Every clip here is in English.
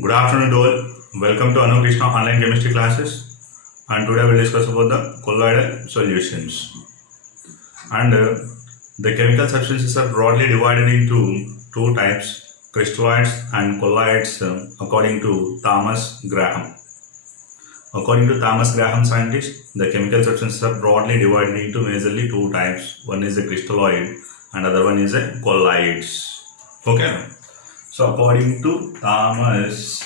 Good afternoon to all. Welcome to Anu Krishna online chemistry classes. And today we'll discuss about the colloidal solutions. And the chemical substances are broadly divided into two types, crystalloids and colloids, according to Thomas Graham. According to Thomas Graham scientist, the chemical substances are broadly divided into majorly two types. One is a crystalloid and other one is a colloids. Okay. So according to Thomas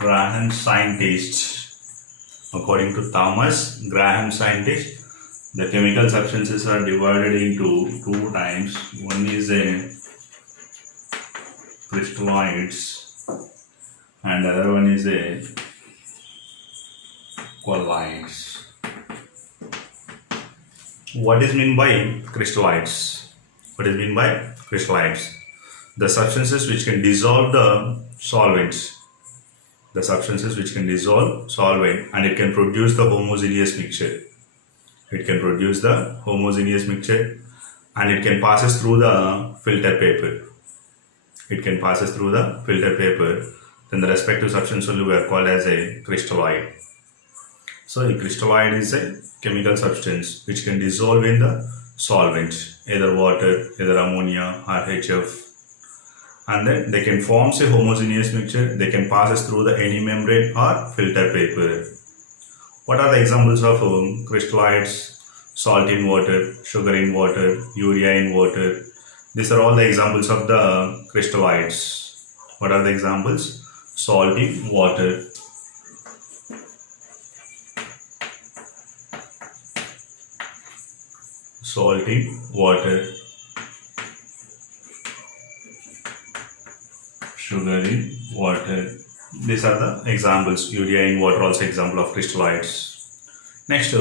Graham scientist, the chemical substances are divided into two types. One is a crystalloids and other one is a colloids. What is meant by crystalloids? The substances which can dissolve the solvents. And it can produce the homogeneous mixture. And it can passes through the filter paper. Then the respective substance only were called as a crystalloid. So a crystalloid is a chemical substance which can dissolve in the solvent, either water, either ammonia or HF. And then they can form a homogeneous mixture. They can pass through the any membrane or filter paper. What are the examples of crystalloids? Salt in water, sugar in water, urea in water. These are all the examples of the crystalloids. What are the examples? Salt in water. Salt in water. Sugar in water. These are the examples. Urea in water also example of crystalloids. Next,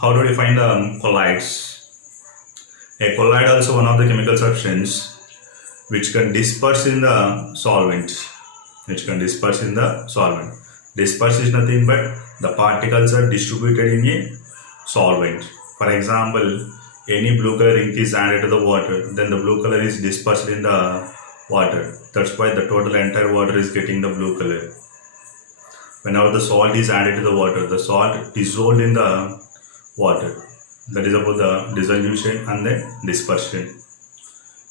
how do we find the colloids? A colloid also one of the chemical substance which can disperse in the solvent. Disperse is nothing but the particles are distributed in a solvent. For example, any blue color ink is added to the water, then the blue color is dispersed in the water. That's why the total entire water is getting the blue color. Whenever the salt is added to the water, the salt dissolved in the water. That is about the dissolution and the dispersion.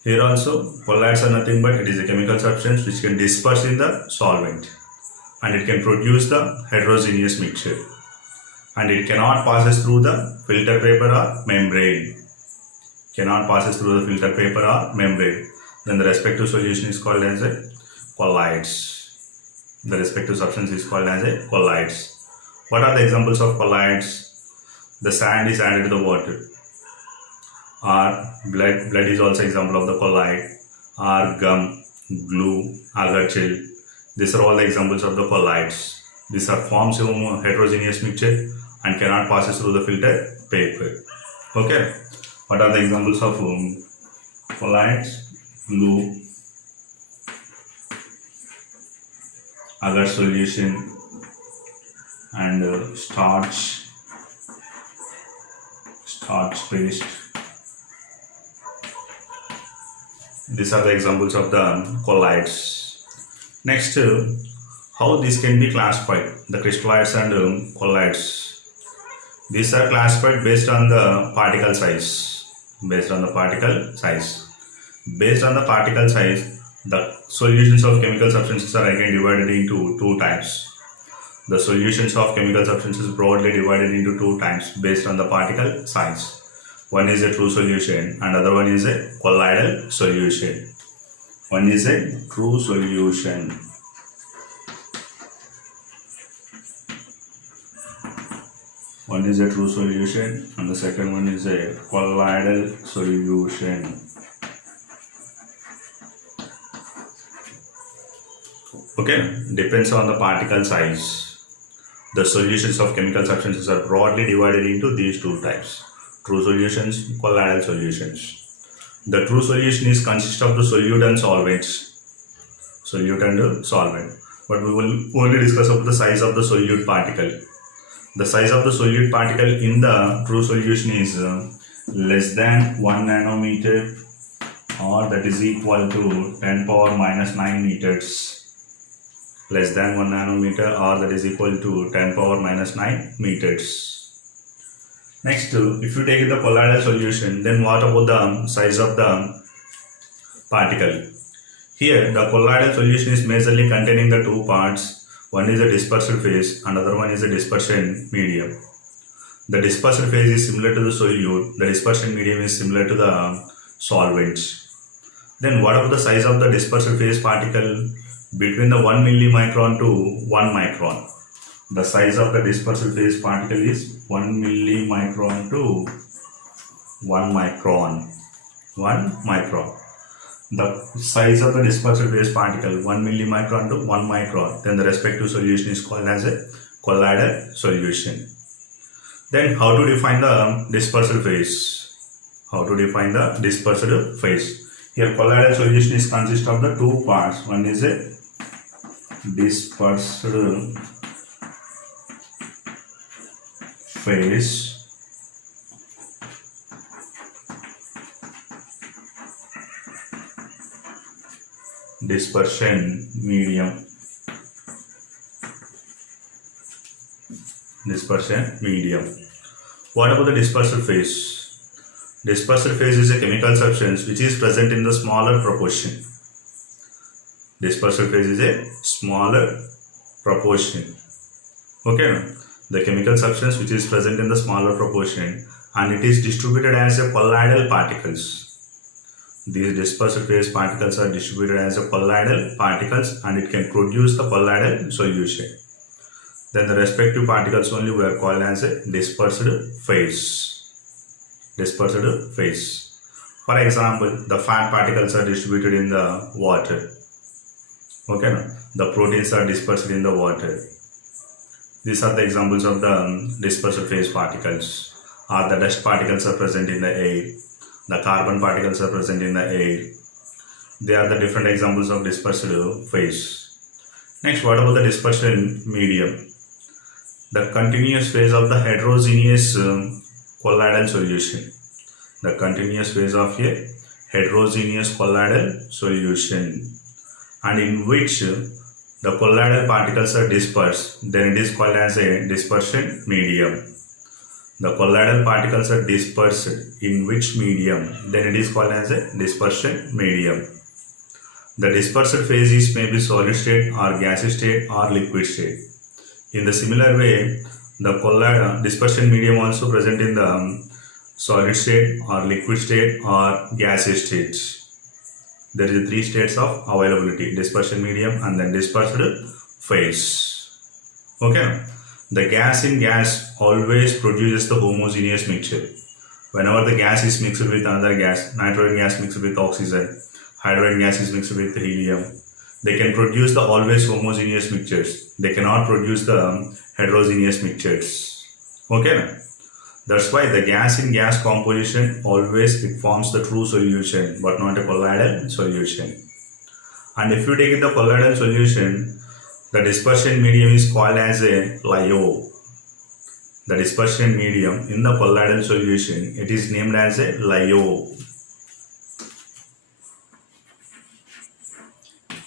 Here also, colloids are nothing but it is a chemical substance which can disperse in the solvent. And it can produce the heterogeneous mixture. And it cannot pass through the filter paper or membrane. Then the respective solution is called as a colloids. The respective substance is called as a colloids. What are the examples of colloids? The sand is added to the water. Or blood is also example of the colloid. Or gum, glue, agar gel. These are all the examples of the colloids. These are forms of heterogeneous mixture and cannot pass through the filter paper. Okay. What are the examples of colloids? Glue, agar solution, and starch paste. These are the examples of the colloids. Next, how this can be classified? The crystalloids and colloids. These are classified based on the particle size. Based on the particle size, the solutions of chemical substances are again divided into two types. The solutions of chemical substances broadly divided into two types based on the particle size. One is a true solution and other one is a colloidal solution. One is a true solution and the second one is a colloidal solution. Okay, depends on the particle size. The solutions of chemical substances are broadly divided into these two types. True solutions, colloidal solutions. The true solution is consists of the solute and solvent. But we will only discuss about the size of the solute particle. The size of the solute particle in the true solution is less than 1 nanometer or that is equal to 10 power minus 9 meters, less than 1 nanometer, or that is equal to 10 power minus 9 meters. Next, if you take the colloidal solution, then what about the size of the particle? Here, the colloidal solution is majorly containing the two parts. One is the dispersed phase, another one is the dispersion medium. The dispersed phase is similar to the solute, the dispersion medium is similar to the solvent. Then what about the size of the dispersed phase particle? Between the 1 millimicron to 1 micron. The size of the dispersed phase particle is 1 millimicron to 1 micron. 1 micron. The size of the dispersed phase particle 1 millimicron to 1 micron. Then the respective solution is called as a colloidal solution. Then how to define the dispersed phase? How to define the dispersed phase? Here colloidal solution is consist of the two parts. One is a dispersed phase dispersion medium. Dispersion medium. What about the dispersed phase? Dispersed phase is a chemical substance which is present in the smaller proportion. Dispersed phase is a smaller proportion. Okay, the chemical substance which is present in the smaller proportion, and it is distributed as a colloidal particles. These dispersed phase particles are distributed as a colloidal particles, and it can produce the colloidal solution. Then the respective particles only were called as a dispersed phase. Dispersed phase. For example, the fat particles are distributed in the water. Okay, the proteins are dispersed in the water. These are the examples of the dispersed phase particles. Or the dust particles are present in the air. The carbon particles are present in the air. They are the different examples of dispersed phase. Next, what about the dispersion medium? The continuous phase of the heterogeneous colloidal solution. The continuous phase of a heterogeneous colloidal solution, and in which the colloidal particles are dispersed, then it is called as a dispersion medium. The colloidal particles are dispersed in which medium? Then it is called as a dispersion medium. The dispersed phase is maybe solid state or gaseous state or liquid state. In the similar way, the colloidal dispersion medium also present in the solid state or liquid state or gaseous state. There is three states of availability: dispersion medium and then dispersed phase. Okay. The gas in gas always produces the homogeneous mixture. Whenever the gas is mixed with another gas, nitrogen gas mixed with oxygen, hydrogen gas is mixed with helium, they can produce the always homogeneous mixtures. They cannot produce the heterogeneous mixtures. Okay. That's why the gas in gas composition always it forms the true solution but not a colloidal solution. And if you take the colloidal solution, the dispersion medium is called as a LiO. The dispersion medium in the colloidal solution, it is named as a LiO.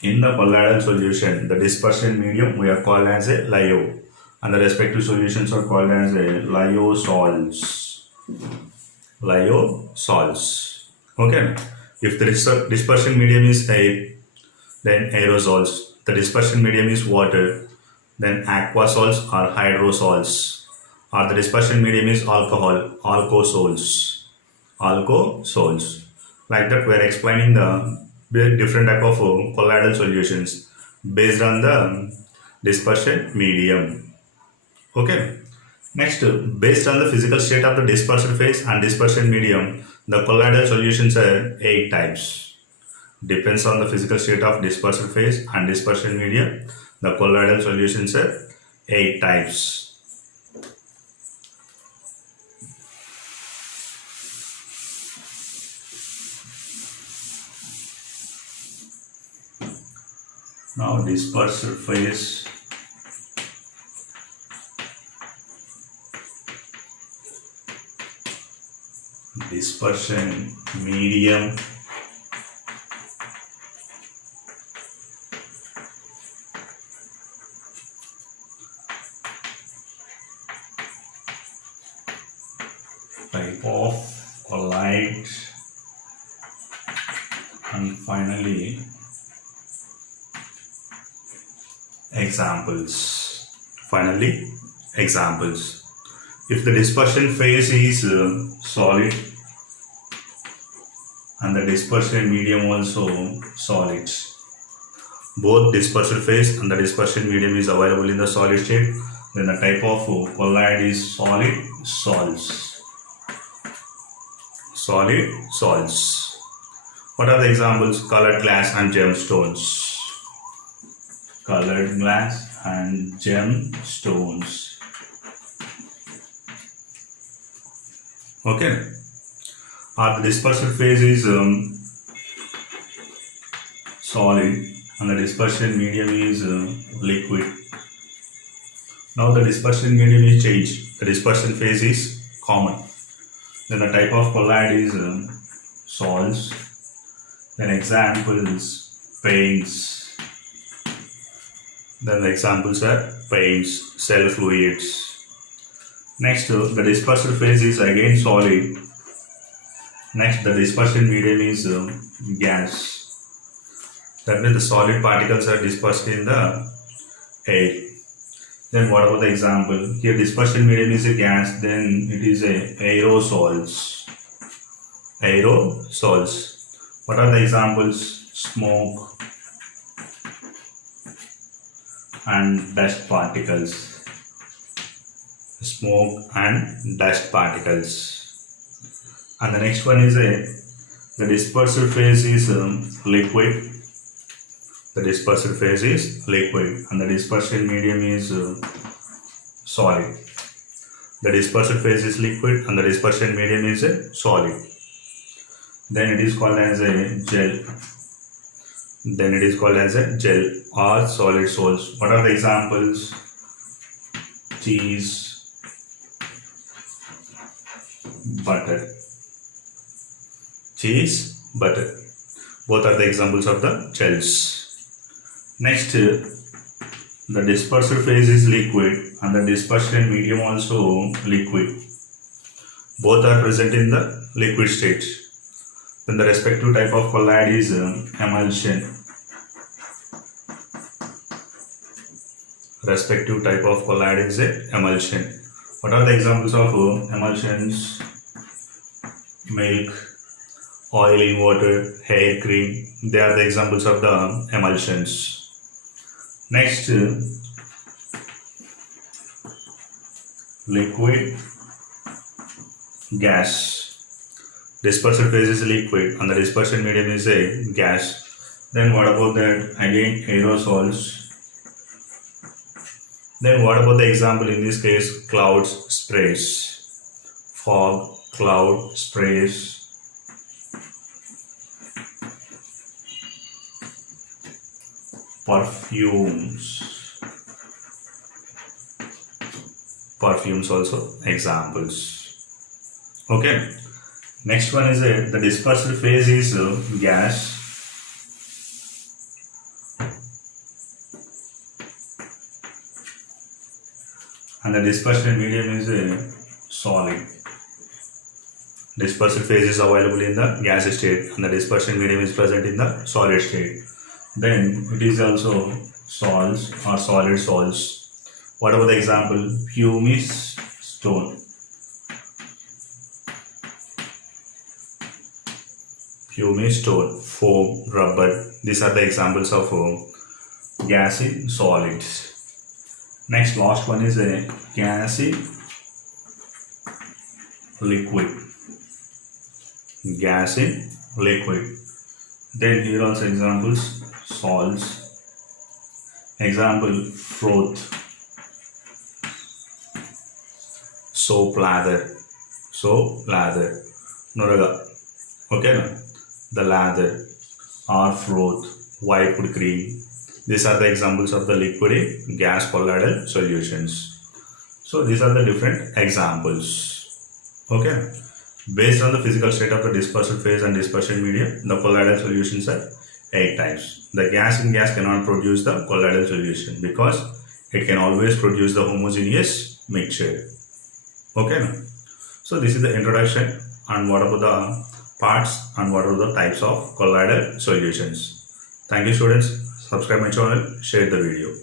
In the colloidal solution, the dispersion medium we are called as a LiO, and the respective solutions are called as a lyosols. Lyosols. Okay. If the dispersion medium is air, then aerosols. The dispersion medium is water, then aquasols or hydrosols. Or the dispersion medium is alcohol, alcosols. Alcosols. Like that, we are explaining the different type of colloidal solutions based on the dispersion medium. Okay. Next, based on the physical state of the dispersed phase and dispersion medium, the colloidal solutions are 8 types. Depends on the physical state of dispersed phase and dispersion medium, the colloidal solutions are 8 types. Now dispersed phase, dispersion medium, type of colloid, and finally examples. If the dispersion phase is solid and the dispersion medium also solid, both dispersion phase and the dispersion medium is available in the solid state, then the type of colloid is solid salts. What are the examples? Colored glass and gemstones. Colored glass and gemstones. Okay. The dispersion phase is solid and the dispersion medium is liquid. Now the dispersion medium is changed. The dispersion phase is common. Then the type of colloid is salts. Then examples, paints. Then the examples are paints, cell fluids. Next, the dispersion phase is again solid. Next, the dispersion medium is gas. That means the solid particles are dispersed in the air. Then what about the example? Here dispersion medium is a gas, then it is a aerosols. What are the examples? Smoke and dust particles. And the next one is the dispersal phase is liquid. The dispersal phase is liquid and the dispersion medium is solid. The dispersal phase is liquid and the dispersion medium is solid. Then it is called as a gel. Or solid salts. What are the examples? Cheese, butter. Both are the examples of the gels. Next, the dispersal phase is liquid and the dispersion medium also liquid. Both are present in the liquid state. Then the respective type of colloid is emulsion. What are the examples of emulsions? Milk, oil in water, hair cream. They are the examples of the emulsions. Next, liquid, gas. Dispersal phase is liquid and the dispersion medium is a gas. Then what about that? Again, aerosols. Then what about the example in this case? Clouds, sprays. Fog, cloud, sprays. Perfumes also examples. Okay. Next one is the dispersal phase is gas. And the dispersion medium is solid. Dispersal phase is available in the gas state and the dispersion medium is present in the solid state. Then it is also salts or solid salts. What about the example? Pumice stone. Foam, rubber. These are the examples of gassy solids. Next, last one is a gassy liquid. Then here also examples: salts. Example: froth, soap lather, Nuraga. Okay, no? The lather or froth, white cream. These are the examples of the liquid gas colloidal solutions. So these are the different examples. Okay. Based on the physical state of the dispersal phase and dispersion medium, the colloidal solutions are 8 types. The gas in gas cannot produce the colloidal solution because it can always produce the homogeneous mixture. Okay. So this is the introduction and what are the parts and what are the types of colloidal solutions. Thank you students. Subscribe my channel, share the video.